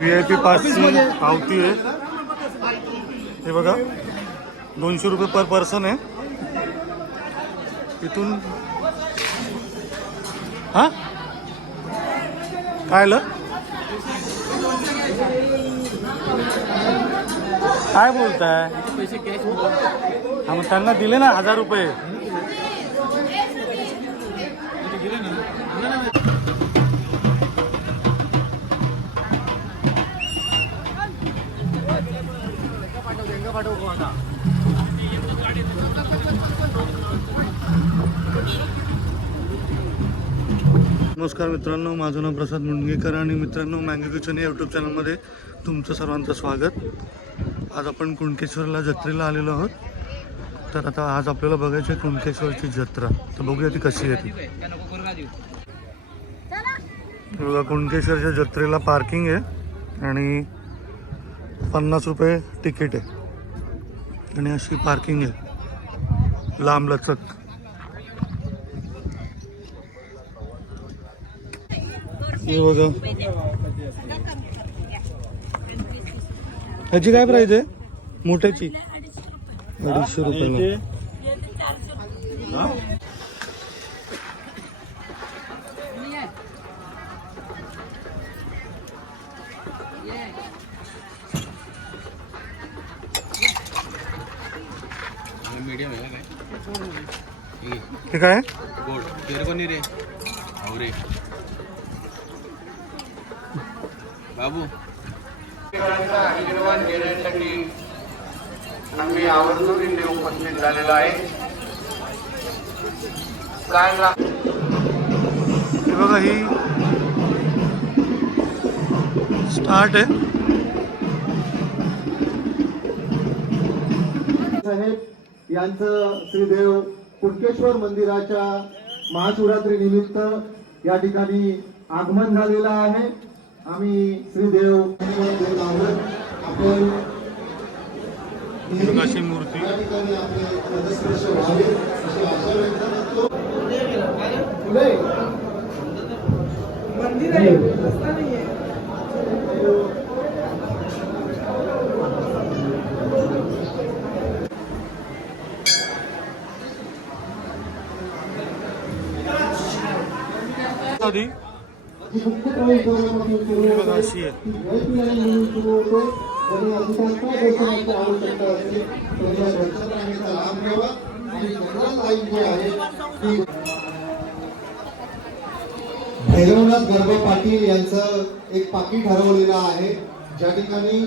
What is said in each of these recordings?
V I P पासची पावती आहे. हे बघा दोनशे रुपये पर पर्सन आहे. इथून हा? काय आलं? काय बोलताय? हा मग त्यांना दिले ना हजार रुपये. नमस्कार मित्रांनो माझं नाव प्रसाद मुंडगेकर आणि मित्रांनो मँगो किचन या यूट्यूब चॅनलमध्ये तुमचं सर्वांचं स्वागत. आज आपण कुणकेश्वरला जत्रेला आलेलो आहोत. तर आता आज आपल्याला बघायचं आहे कुणकेश्वरची जत्रा. तर बघूया ती कशी आहे ती. बघा कुणकेश्वरच्या जत्रेला पार्किंग आहे आणि पन्नास रुपये तिकीट आहे. आणि अशी पार्किंग आहे. लांब लचक हे बघा. ह्याची काय प्राईज आहे? मोठ्याची. अडीचशे रुपयाला. मीडियम आहे हे काय? गोड. तेरे को नहीं रे. आवरे बाबू. आशीर्वाद घेण्यासाठी आम्ही आवर्जून इथे उपस्थित झालेलो आहे काय हे बघा ही स्टार्ट आहे. यांचं श्रीदेव कुणकेश्वर मंदिराच्या महाशिवरात्री निमित्त या ठिकाणी आगमन झालेलं आहे. आम्ही श्रीदेव आपण ही मूर्ती. या ठिकाणी आपले पदस्पर्श व्हावे अशी आशा व्यक्त करतो. पुढे. आधी ही मुख्य प्रवेशद्वारापासून सुरू ही होते. बघा अशी आहे ती VIP म्हणून सुरू होते. आणि अधिकांश दर्शनाची आवश्यकता असते तर या दर्शन रांगेचा लाभ घ्यावा आणि जनरल आहे. ती भैरवनाथ गर्भ पाटील यांचं एक पाकिट हरवलेलं आहे. ज्या ठिकाणी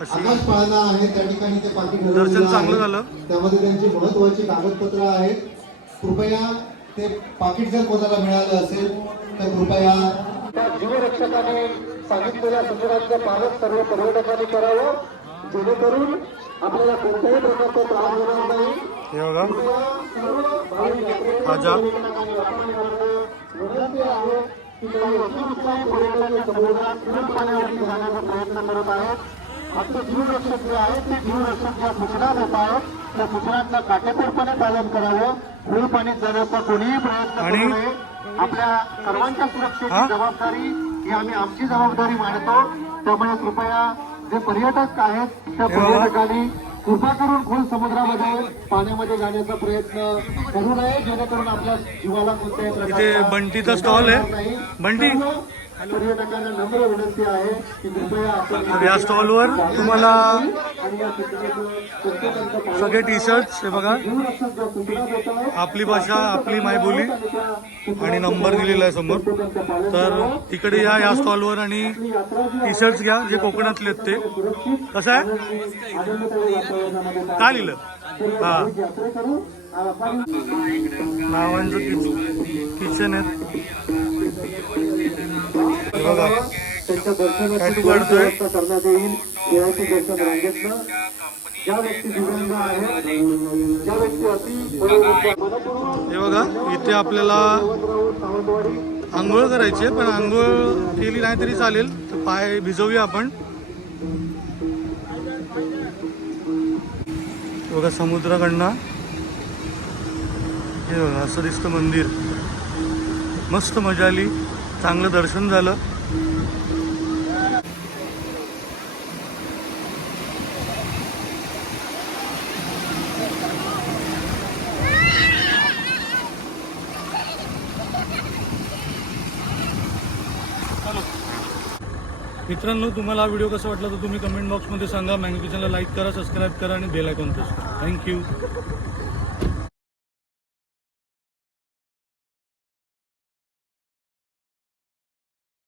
आकाश पाळणा आहे त्या ठिकाणी ते पाकिट हरवलेलं आहे. झालं. त्यामध्ये त्यांची महत्वाची कागदपत्र आहेत. कृपया ते पाकिट जर कोणाला मिळालं असेल तर कृपया त्या जीवरक्षकाने सांगितलेल्या सूचनांचं पालन सर्व पर्यटकांनी करावं. जेणेकरून आपल्याला कोणत्याही प्रकारचा त्रास होणार नाही. प्रयत्न करत आहेत. आपले जीवरक्षक जे आहेत ते जीवरक्षक ज्या सूचना देत आहेत त्या सूचनांचं काटेकोरपणे पालन करावं. खोल पाणीत जाण्याचा कोणीही प्रयत्न करू नये आपल्या सर्वांच्या सुरक्षेची? जबाबदारी ही आम्ही आमची जबाबदारी मानतो त्यामुळे कृपया जे पर्यटक आहेत त्या. पर्यटकांनी कृपा करून खोल समुद्रामध्ये पाण्यामध्ये जाण्याचा प्रयत्न करू नये जेणेकरून आपल्या जीवाला कोणत्याही बंटीचा स्टॉल आहे नाही. बंटी पर्यटकांना नम्र विनंती आहे की कृपया आपण तर या स्टॉलवर तुम्हाला सगळे टी शर्ट्स हे बघा. आपली भाषा आपली मायबोली आणि नंबर दिलेला आहे समोर. तर तिकडे या या स्टॉलवर आणि टी शर्ट्स घ्या जे कोकणातले आहेत ते. कसं आहे? काय लिहिलं? हा. नावांचं किचन आहेत. बघा. त्यांच्या दर्शनाची? व्यवस्था करण्यात येईल. देवाचे दर्शन रांगेतनं. ज्या व्यक्ती दिव्यांग आहेत ज्या व्यक्ती अति मनपूर्वक हे बघा इथे आपल्याला आंघोळ करायची आहे पण आंघोळ केली नाही तरी चालेल. तर पाय भिजवूया आपण. बघा समुद्राकडनं. हे बघा असं दिसतं मंदिर. मस्त मजा आली. चांगलं दर्शन झालं. मित्रांनो तुम्हाला हा व्हिडिओ कसा वाटला तर तुम्ही कमेंट बॉक्समध्ये सांगा. मॅंगो किचनला लाईक करा सबस्क्राईब करा आणि बेल आयकॉन प्रेस थँक्यू